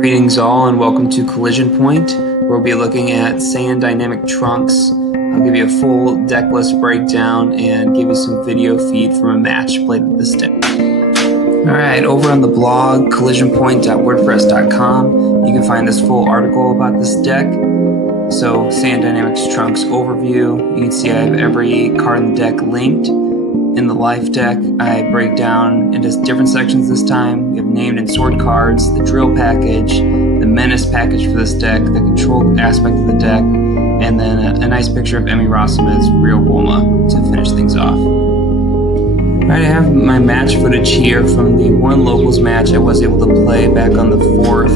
Greetings all and welcome to Collision Point, where we'll be looking at Saiyan Dynamic Trunks. I'll give you a full deck list breakdown and give you some video feed from a match played with this deck. Alright, over on the blog, collisionpoint.wordpress.com, you can find this full article about this deck. So, Saiyan Dynamics Trunks overview, you can see I have every card in the deck linked. In the life deck, I break down into different sections this time. We have named and sword cards, the drill package, the menace package for this deck, the control aspect of the deck, and then a nice picture of Emi Rosama's real Bulma to finish things off. Alright, I have my match footage here from the one locals match I was able to play back on the 4th.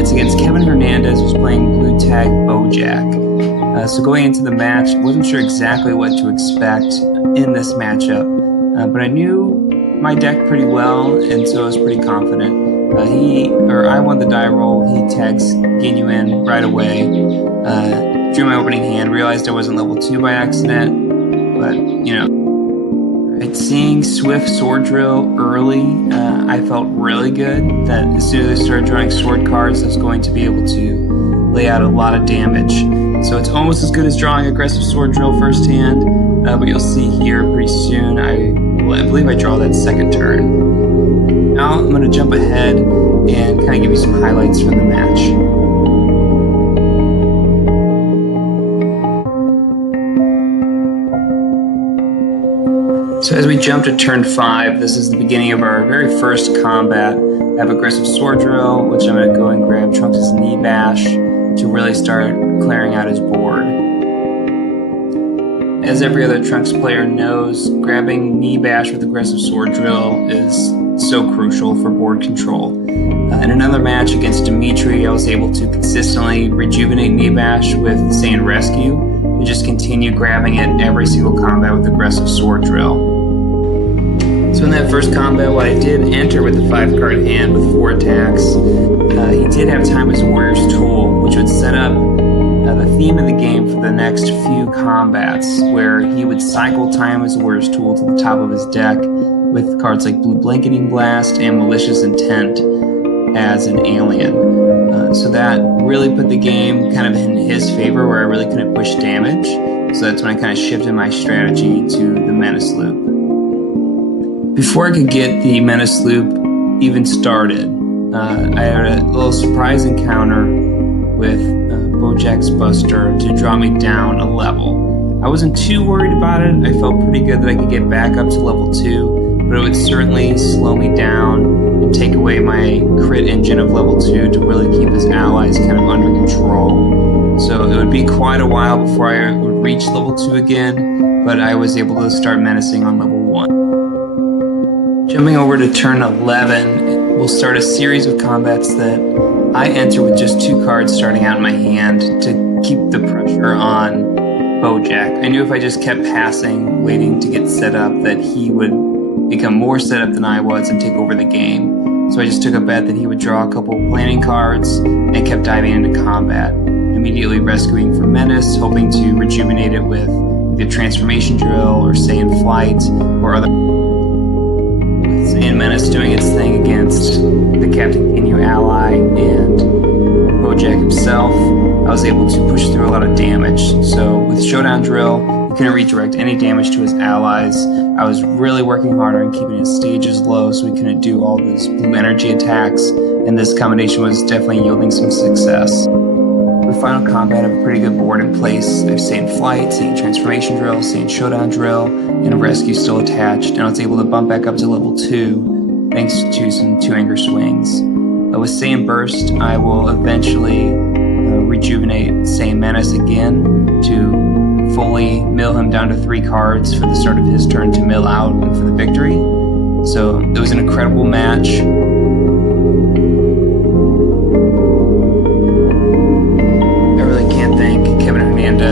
It's against Kevin Hernandez, who's playing Blue Tag Bojack. So going into the match, I wasn't sure exactly what to expect in this matchup, but I knew my deck pretty well, and so I was pretty confident. I won the die roll. He tags Ginyu right away. Drew my opening hand, realized I wasn't level 2 by accident, but you know. Seeing Swift Sword Drill early, I felt really good that as soon as I started drawing sword cards, I was going to be able to lay out a lot of damage. So it's almost as good as drawing aggressive sword drill first hand, but you'll see here pretty soon, I believe I draw that second turn. Now I'm going to jump ahead and kind of give you some highlights from the match. So as we jump to turn 5, this is the beginning of our very first combat. I have aggressive sword drill, which I'm going to go and grab Trunks' knee bash to really start clearing out his board. As every other Trunks player knows, grabbing knee bash with aggressive sword drill is so crucial for board control. In another match against Dimitri, I was able to consistently rejuvenate knee bash with Saiyan Rescue and just continue grabbing it every single combat with aggressive sword drill. So in that first combat, what I did enter with a 5-card hand with 4 attacks, he did have Time as a Warrior's Tool, which would set up the theme of the game for the next few combats, where he would cycle Time as a Warrior's Tool to the top of his deck with cards like Blue Blanketing Blast and Malicious Intent as an alien. So that really put the game kind of in his favor, where I really couldn't push damage. So that's when I kind of shifted my strategy to the Menace Loop. Before I could get the Menace Loop even started, I had a little surprise encounter with Bojack's Buster to draw me down a level. I wasn't too worried about it. I felt pretty good that I could get back up to level 2, but it would certainly slow me down and take away my crit engine of level 2 to really keep his allies kind of under control. So it would be quite a while before I would reach level 2 again, but I was able to start menacing on level 1. Jumping over to turn 11, we'll start a series of combats that I enter with just 2 cards starting out in my hand to keep the pressure on Bojack. I knew if I just kept passing, waiting to get set up, that he would become more set up than I was and take over the game. So I just took a bet that he would draw a couple planning cards and kept diving into combat, immediately rescuing from Menace, hoping to rejuvenate it with either Transformation Drill or Saiyan Flight or other. Saiyan Menace doing its thing against the Captain Ginyu ally and Bojack himself, I was able to push through a lot of damage. So with Showdown Drill, he couldn't redirect any damage to his allies. I was really working harder on keeping his stages low so he couldn't do all those blue energy attacks, and this combination was definitely yielding some success. For the final combat, I have a pretty good board in place. I have Saiyan Flight, Saiyan Transformation Drill, Saiyan Showdown Drill, and a Rescue still attached, and I was able to bump back up to level 2 thanks to some 2 Anger Swings. With Saiyan Burst, I will eventually rejuvenate Saiyan Menace again to fully mill him down to 3 cards for the start of his turn to mill out and for the victory. So it was an incredible match.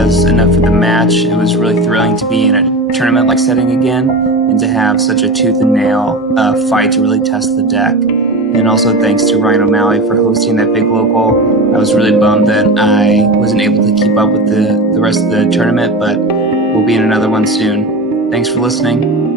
Enough for the match. It was really thrilling to be in a tournament-like setting again and to have such a tooth and nail fight to really test the deck. And also thanks to Ryan O'Malley for hosting that big local. I was really bummed that I wasn't able to keep up with the rest of the tournament, but we'll be in another one soon. Thanks for listening.